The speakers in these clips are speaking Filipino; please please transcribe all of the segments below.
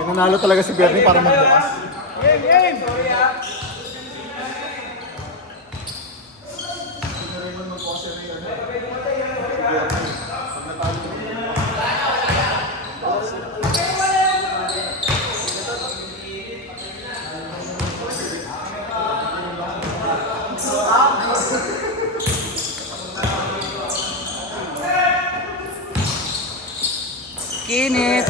Pinanalo talaga si Bernie para magbukas. Game, game! Sorry ah. Kinit.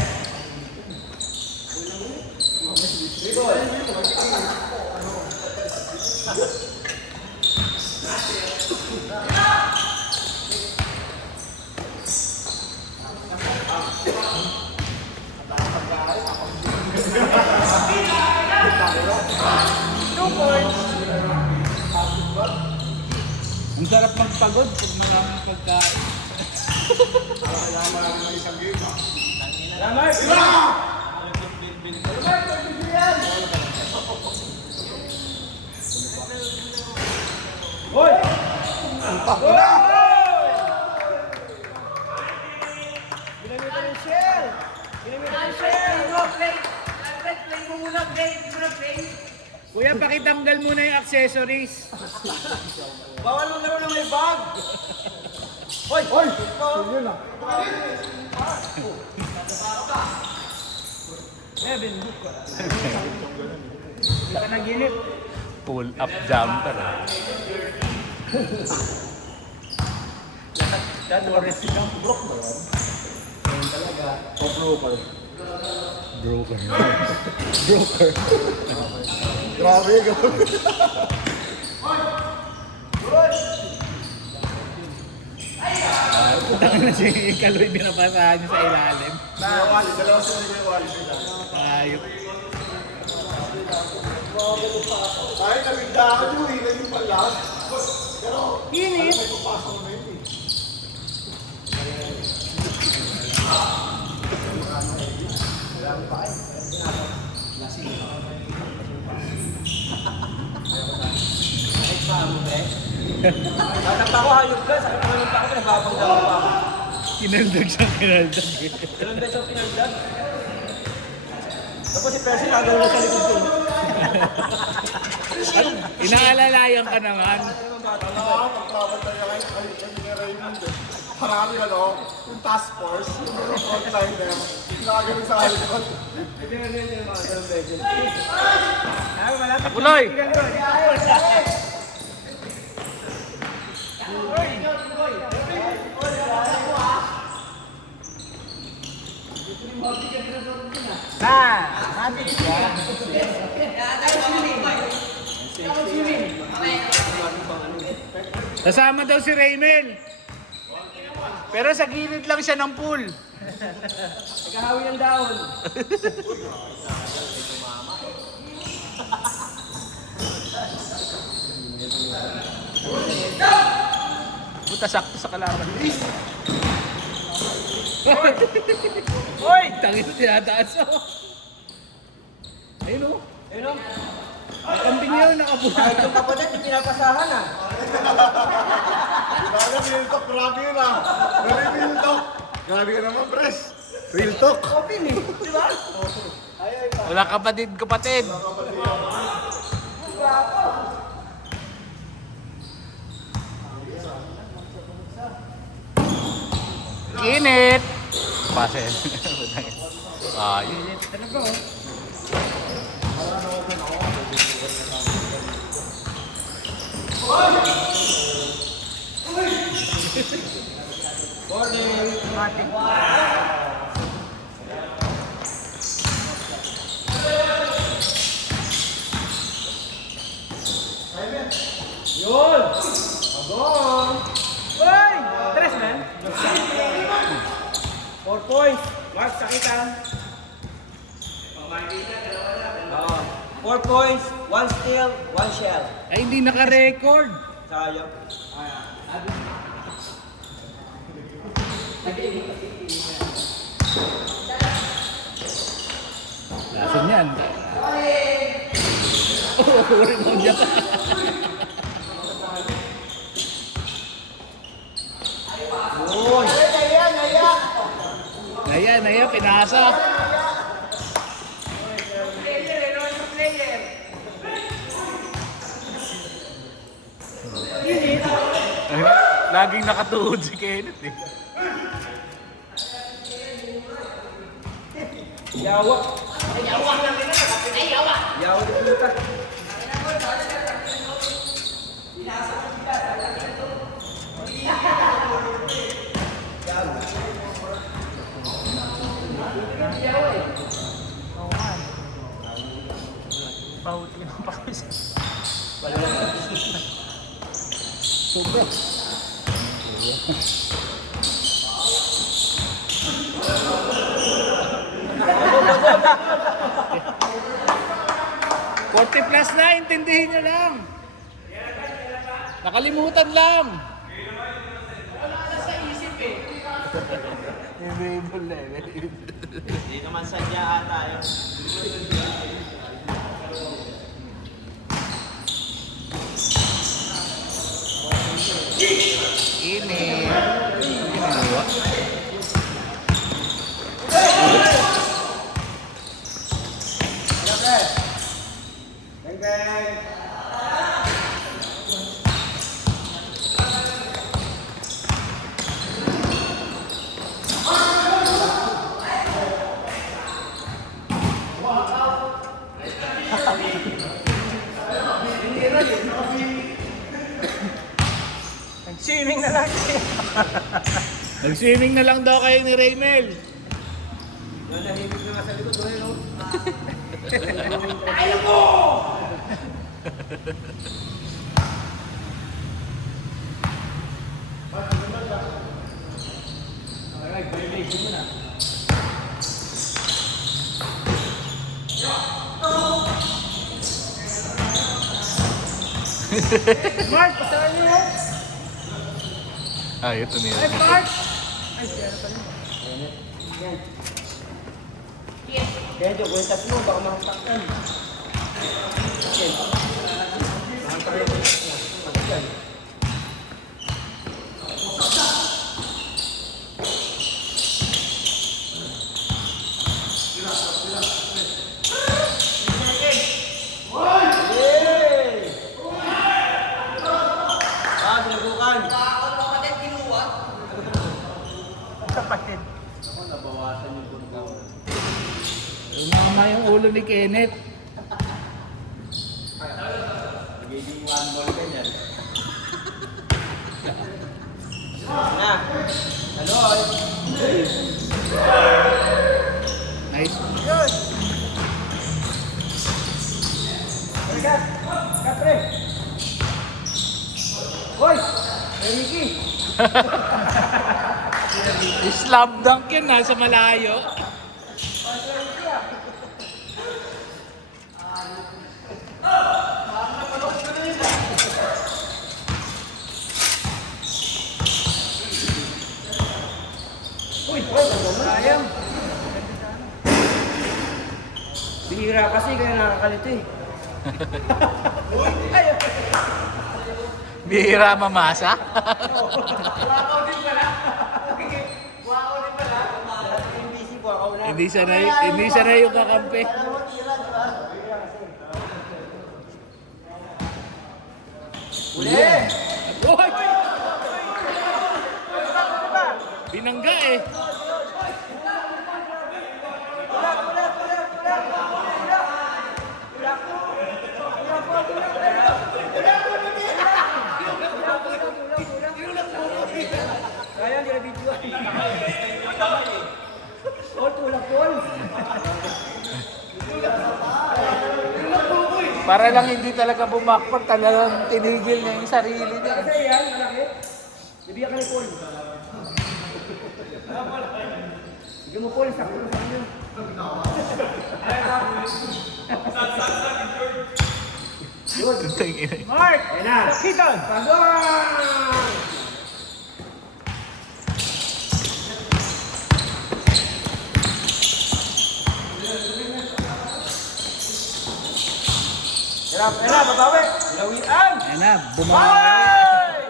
Ang sarap magpagod pag maraming pagkain. Hoy! Ginamitan ng shell! Ginamitan ng shell! Play mo muna, play. Kuya, pakitanggal muna yung accessories. Bawal mo laro ng may bag. Hoy! Yun na. Evan, hook ka. Hindi ka naginip. Pull up jumper. That Morris ka. Broker. Broker. Grabe, gawin. Putang na si Kaloy binabasahan niyo sa ilalim. Dalawa sila ni Wally sila. Ayok. Kahit nabigdaan nyo eh, naging palas. Pero, Init! may papasok na yun eh. Tatakta ko, hayop ka. Sakit naman yung pako, nagkakapang daw pa ako. Kinaldag siya, kinaldag. Dalawang beses ako pinagdag. Tapos si Percy, nagalaw na sa likod ko. Inaalalayan ka naman. Paglaban tayo kay Raymond eh. Marami yung task force, yung frontliner, nakagaling sa halikot. Tapuloy! Kasama daw si Raymel. Pero sa gilid lang siya ng pool. Nagkahawi ng dahon. Buta sakto sa kalaban. Hoy! Tangin na tinataas ako. Ayun o. Ayun o. Ang kambing yun, nakabuhay. Kahit yung kapatid, pinapasahan ah. Grabe, real talk, grabe yun ah. Grabe real talk. Grabe ka naman, Pres. Real talk. Open eh, di ba? Wala kapatid. Kinit. Pase. Ayun. Yun! Abong! Hoy! Tres, man. 4 points. Mark, sakitan. 4 points, 1 steal, 1 shell. Ay, hindi naka-record. Sayang. Lasan yan. Oo, rebound yan. Uy! Naya, pinasa. Laging nakatuhod si Kenneth eh. Yawa. Yawa na puta. Pauti ng pakis. Sobra. 40 plus na, intindihin nyo lang. Nakalimutan lang. Hindi naman sadya ata yun. Ini. Swimming na lang. Nag-swimming na lang daw kayo ni Raymel. Nahimik na nga sa likod. Doon yun. Mark, pasahan nyo. Ah, ito niya. Ay, Mark! Kaya yung kwentas mo, baka mahataktan. Binabukan. Kapatid. Umama yung ulo ni Kenneth. Nagiging one ball ka dyan. Na. Ano? Nice. Yun. Balikat. Kapre. Hoy! Remiki. Slam dunk yun, nasa malayo. Uy! Sayang. Bihira kasi kaya nakakalito eh. Bihira mamasa. Busy po ako na. Hindi sanay yung kakampi. Uli! Oy! Binangga eh. Kaya hindi na video. All tulak all. Para lang hindi talaga bumakpag, talagang tinigil niya yung sarili niya. Kasi yan, malaki. Nabiyak ka ni Paul. Sige mo Paul, sakto na sa kanya. Yun. Mark! Ayan na. Sakitan! Pagod! Hirap, babawi. Lawian. Ayan na, bumawa. Bye!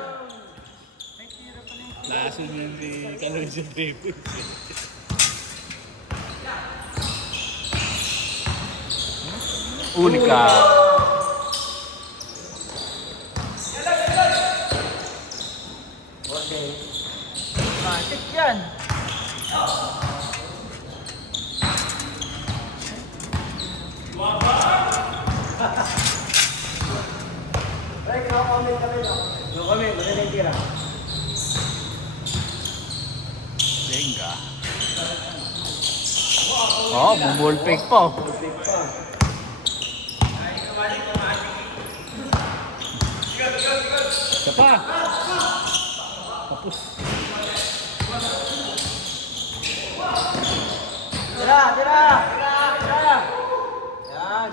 Laso niya si Kaloy David. Unika. Oo, bumall fake pa. Oh. Big pa. Isa pa. Tapos. Tira, tira! Tira! Yan.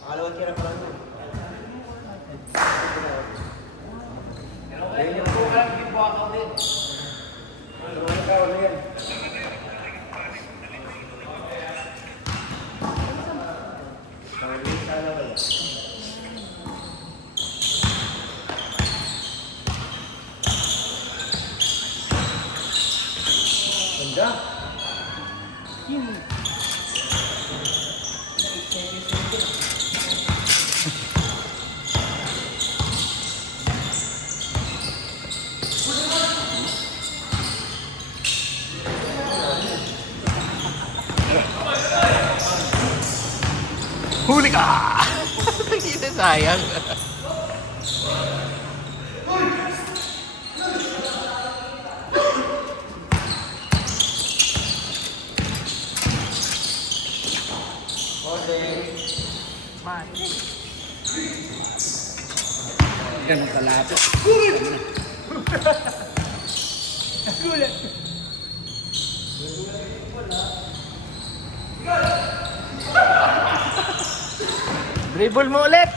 Pangalawang tira pa lang. Ayun yung program, gibuakaw din. Ano ka, ano yan? Ganda. Huli ka! Hindi sayang. Ganun kalapit. Dribble mo ulit!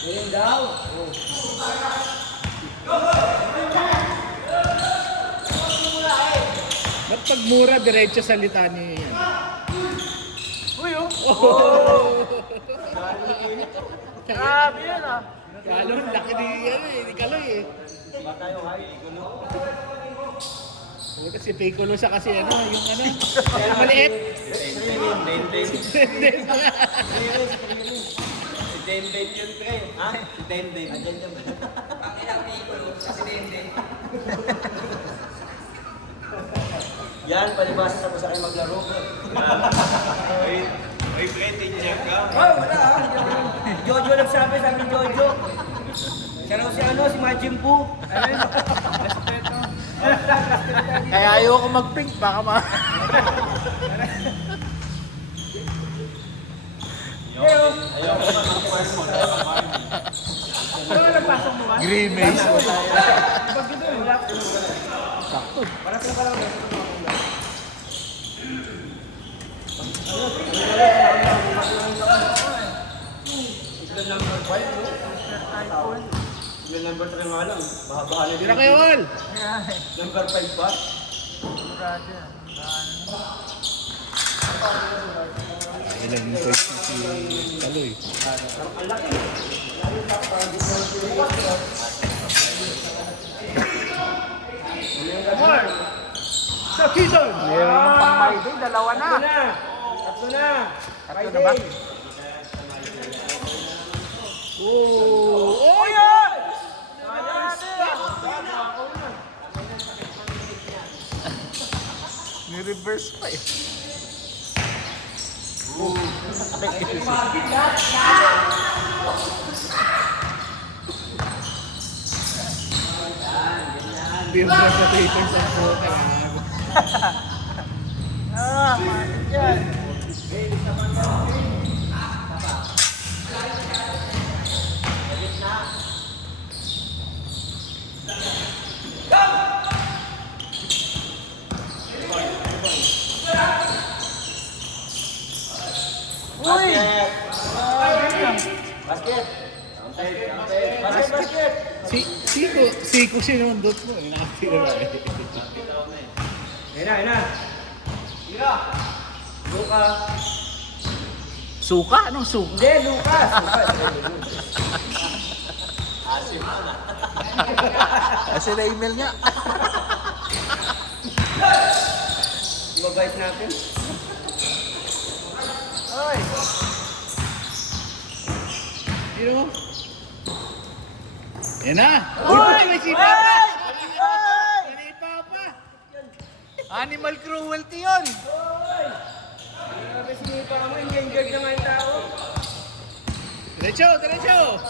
Ayun daw. Ba't pag mura, diretso salita niyo yan? Uy, oh! Grabe yun ah. Kalo, laki ni ano eh, ni Kaloy eh. Bata yung high, gulo. O, kasi Piccolo sa kasi ano, yung ano, maliit. Si Denden yun, pre. Ha? Si Denden. Yan, palibasa sa masakay maglaro. Oy, pre, teacher ka. Oh, wala ah. Jojo nagsabi, sabi ni Jojo. Siya raw si ano, si Majin Buu. Ayun. Respeto. Kaya ayoko mag-pink, baka ma... Grimace. Sakto. Island number 5, no? Island number 3 nga lang. Mahaba na Tira kayo, Wal! Number 5 ba? Ilan yung first si Kaloy? Ang laki. Sa season! Meron ng pang-Friday, dalawa na. Tatlo na. Tatlo na. Tatlo na ba? Oh! Oh! Ayan! Ni-reverse pa eh. Hindi yung presentation sa poker. Basket. Basket. Siko sinundot mo eh, nakatira na eh. Ayun na. Luka. Suka? Anong suka? Hindi, Lucas. Kasi na-email niya. Mabait natin. Ay! You know? Yan na! Uy, puti may sipa pa! May sipa pa! Animal cruelty yun! Grabe sinipa mo, endangered na nga yung tao. Diretso! Diretso!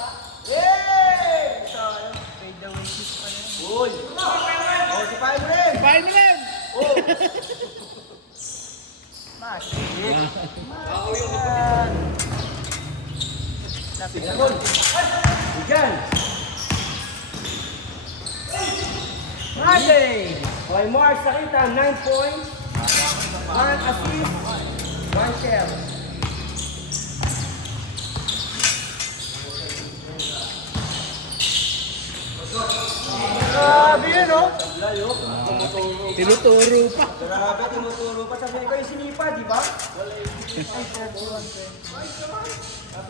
Yay! Uy! Oh, si Paimren! Sipahin mo rin! Diyan. Monday. Okay, Mark Sakita, 9 points. 1 assist. 1 shell. Grabe yun, no? Tinuturo pa. Grabe, tinuturo pa. Sabi ko yung sinipa, di ba?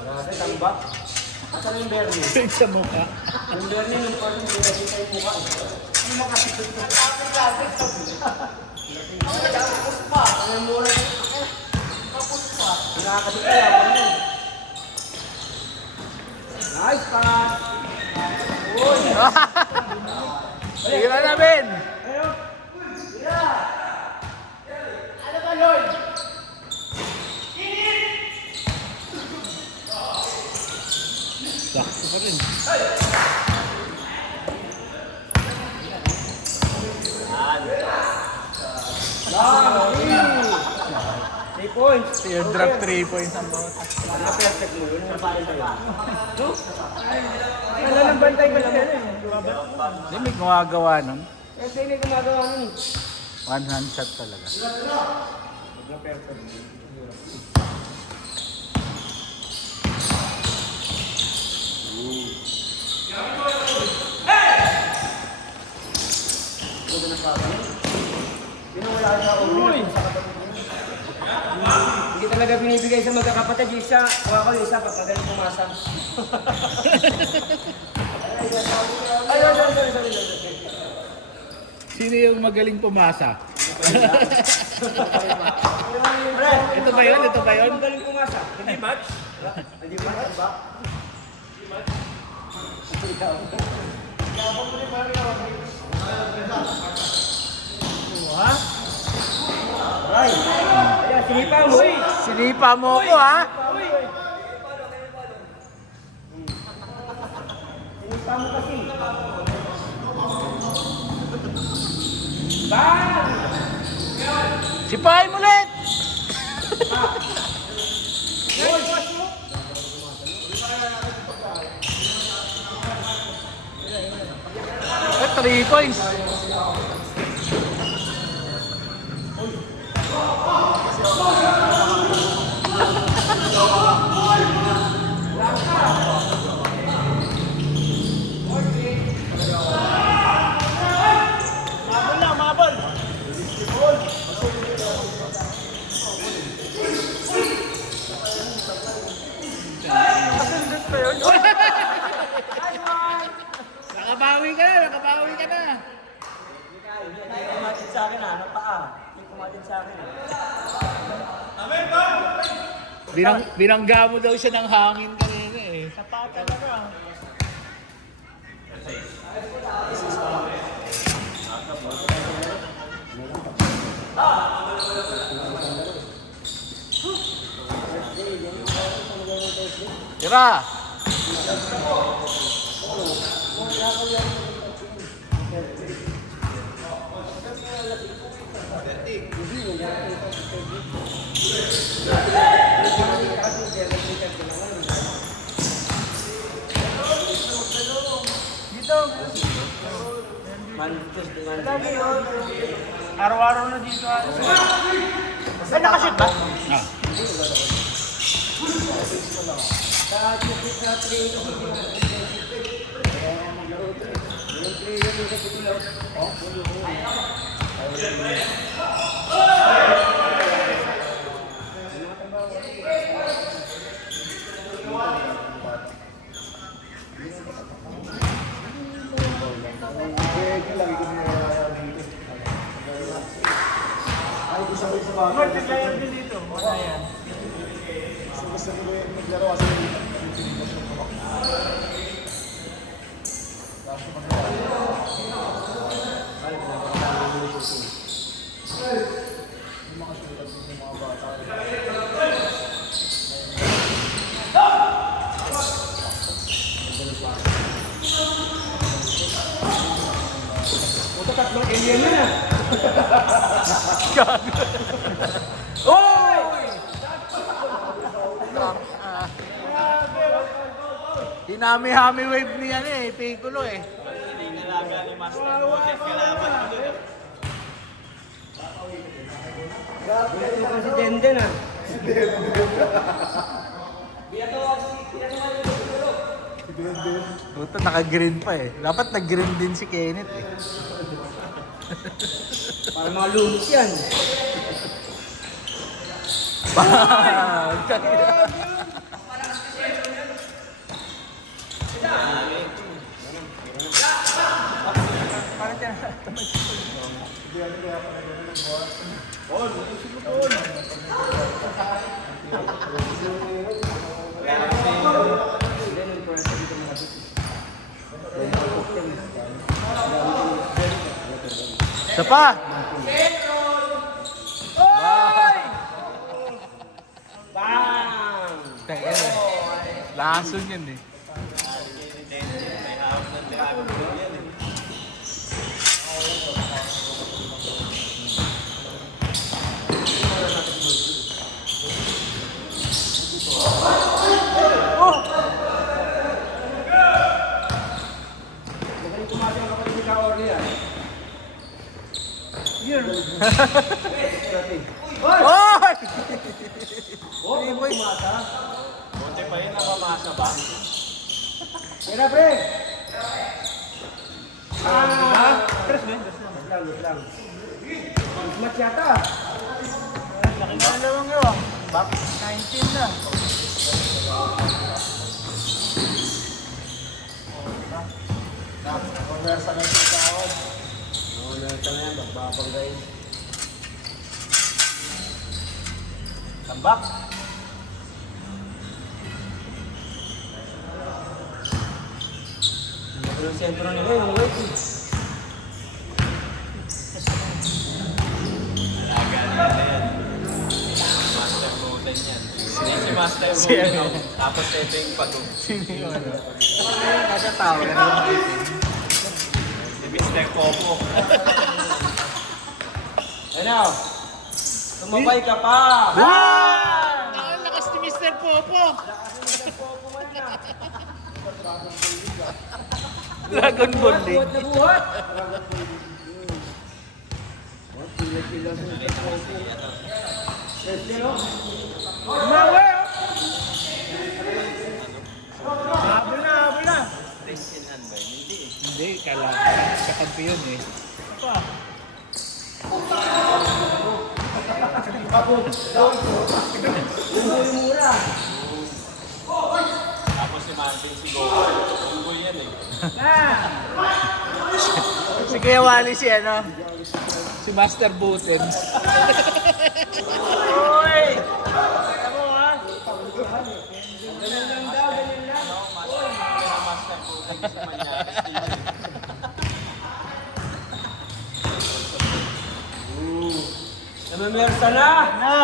Grabe, tambak. Saan yung Bernie? Sa mukha. Yung Bernie, nung parang pinakita yung mukha. Ano makasipit ko? Ano mo na? Nakakasipit kaya ako yun. Nice pass! Uy! Sige na namin. Sakto pa rin. Three points. Yung drop 3 points ang bawat. Na-perfect mo yun. Napakita yun. No? Wala nang bantay ko lang. Hindi, may gumagawa nun. Kasi may gumagawa nun eh. One hand shot talaga. Hindi talaga binibigay sa magkakapatid. Yung isa, kuha ko yung isa pag magaling pumasa. Sino yung magaling pumasa? Ito ba yun? Ito ba yun? Magaling pumasa. Hindi match? Hindi match ba? Right. Ayan, sinipa mo. Sinipa mo ko ha? Sinipa mo kasi. Bang! Sipahin mo ulit! Eh, 3 points. Nakabawi ka na, nakabawi ka na. Hindi kumatid sa akin ah, napaa. Hindi kumatid sa akin ah. Binangga mo daw siya ng hangin kanina eh. Sapa talaga. Tira! Araw-araw na dito. Ay, nakashoot ba? Ah. Multiplayer din dito. Wala yan. Gusto ko naglaro kasi Ito tatlong alien na. Oy! Hinami-hami wave ni ano eh, Piccolo eh. Ito kasi Denden ah. Puta, naka-green pa eh. Dapat nag-green din si Kenneth eh. Para mga lumos yan. Isa pa! Bang! Teka eh. Lason yun eh. Magaling kumasin ang kapatid ni Ka-Orly ah. Oy! Oh, hindi mo kumasa. Konti pa yun ang mamasa ba? Kaya pre! Tres lang. Match yata. Laki na lang yun. Back 19 na. Konversa na siya sa ako. Ito na yan, magbabang guys. Tambak. Ito yung sentro nila yung weight eh. Master Boten yan. Si Master Si Boten. ano? Tapos ito yung pag Sino yun? Nakatawa ka naman. si Mr. Popo. Ano? Tumabay ka pa! Ang lakas ni Mr. Popo. Dragon Ball din. Buhat na buhat! Habol na. Tinsinan ba yun? Hindi eh. Hindi, kalaban. Kakampiyon eh. Mura! Tapos si Martin si Goku. Unggoy yan eh. Si Kuya Wally si ano? Si Master Boten. Oy! Master Boten si Manyares TV. Namamersa na! Na!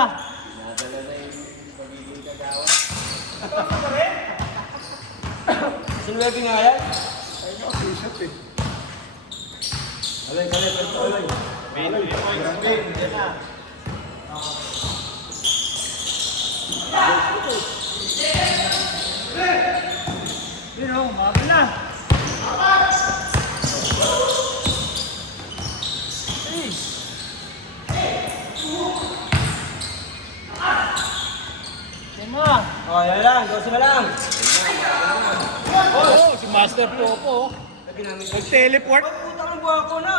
Sinuwebe nga yan? Ayun yung t-shirt eh. Alay, pwede alay. 23 points game. Yan na. Yun o, habol na. Sino? Oh, yan lang. 12 na lang. Oh, si Master Popo. Sabi namin. Nag-teleport. Putang ang buha ko na!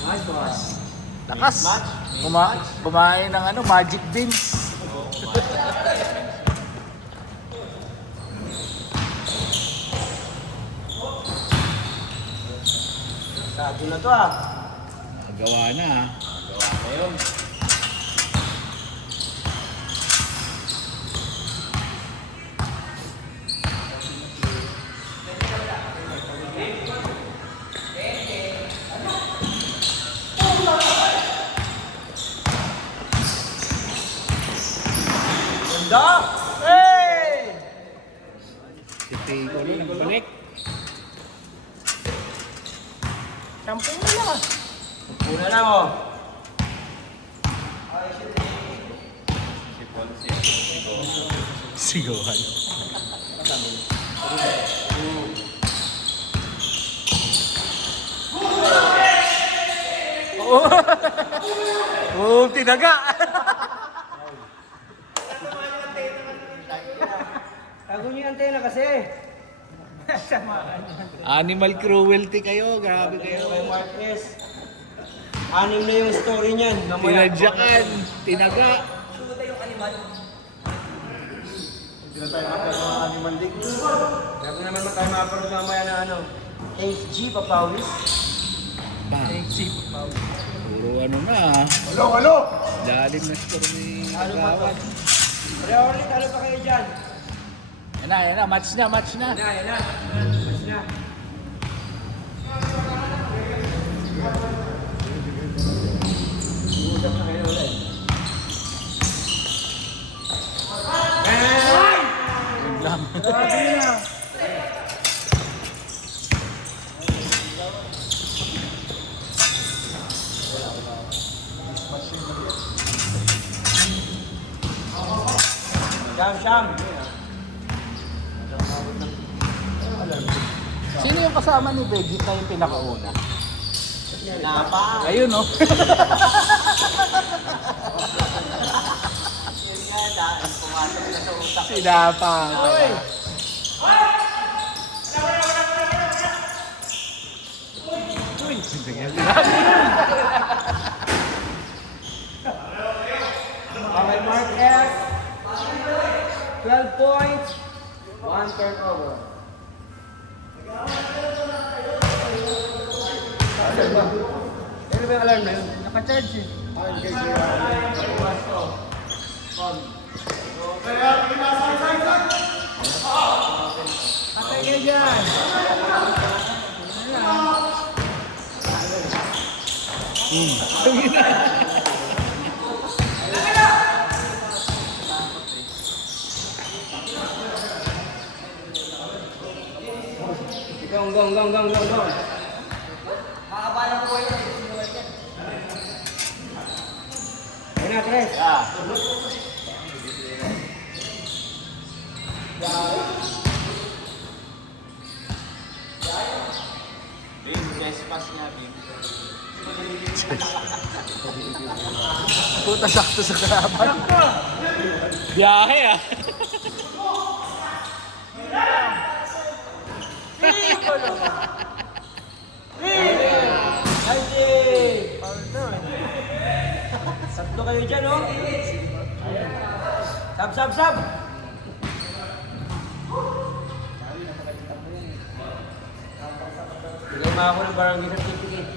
Nice one. Lakas. Kumain ng ano, magic beans. Sabi na to ah. Nagawa na ha. Gawa na yun. Ganda! Hey! Si Tico na nagbalik. Sampung na lang ah. Una lang oh. Si Ponce. Sigawan. Oh, tinaga. Tago niyo yung antena kasi. Animal cruelty kayo, grabe kayo. Kay Marquez. Anim na yung story niyan. Tinadyakan, tinaga. Hindi na tayo magkaroon ng animal league. Bago naman tayo makaparod mamaya na ano. HG Papawis. Puro ano na, Halo! dalim na score ni Ano ba to? Kagawan. Pre-orly, talo pa kayo dyan. Yan na, match na. Yan na. Mas na. Usap na kayo ulit. Lang. Grabe na. Siyam. Sino yung kasama ni Vegeta yung pinakauna? Napa. Ayun, no? Sinapa. Okay, Marquez. 12 points. 1 turnover. Ano ba yung alarm na yun? Naka-charge eh. Patay kayo dyan. Gong. Ayun na, Tres. Big best pass niya, Big. Puta, sakto sa karaban. Biyahe, ah. Tatlo kayo dyan, oh. Sab. Bigay mo ako ng barangay certificate.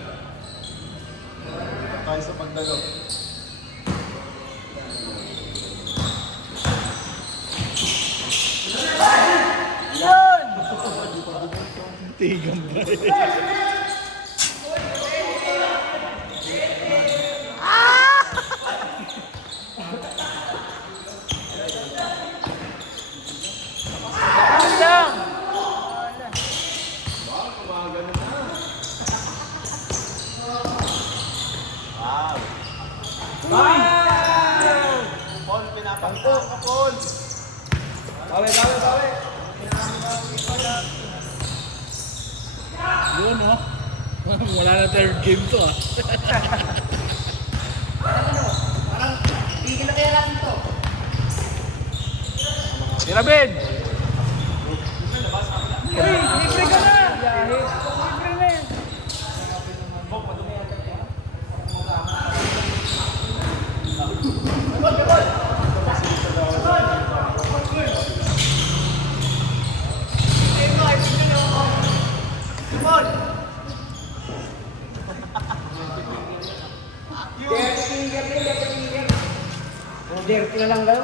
Tayo sa pagdalo. Tigam ba? Paul, pinapangko ka, Paul. Bawi. Yun, no? Wala na third game to, ah. Tigil na kaya natin to. Tira, Ben! Libre ka na. Libre na yan. Dirty na lang kayo.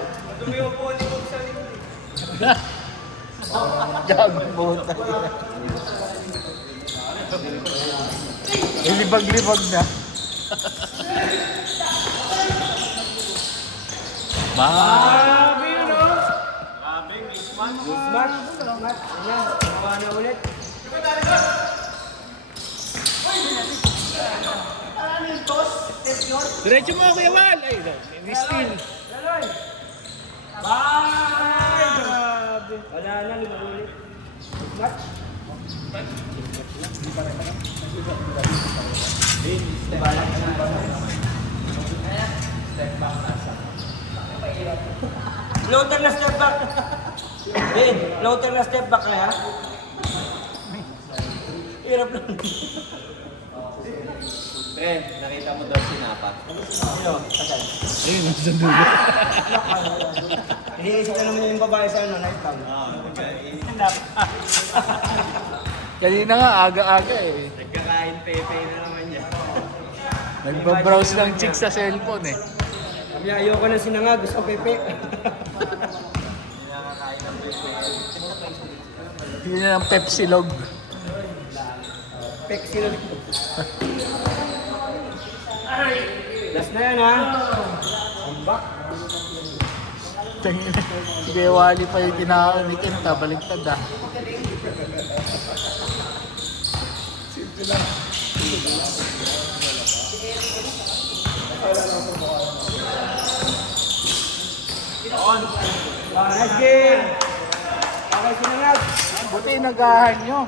Gagbuta. Libag-libag na. Grabe yun, oh. Grabe, Griezmann. Smart. Smart. Ayan, kumawa na ulit. Diretso mo, Kuya Val! Ay, may steal. Wala na, lima ulit. Smart. Floater na step back. Ben, floater na step back na ha. Hirap lang. Pre, nakita mo daw sinapat. Ayun, nasa dulo. Hihisi ka naman yung babae sa ano, night time. Kanina nga, aga-aga eh. Nagkakain pepe na naman yan. Nagbabrowse ng chick sa cellphone eh. Sabi niya, ayoko ng sinanga, gusto ko pepe. Hindi na ng Pepsi Log. Pexi na. Last na yan ha. Ang back. Tingin na. Si Kuya Wally pa yung kinakain ni Kenta, baliktad ah. Nice game. Okay, sinangag. Buti nagahan nyo.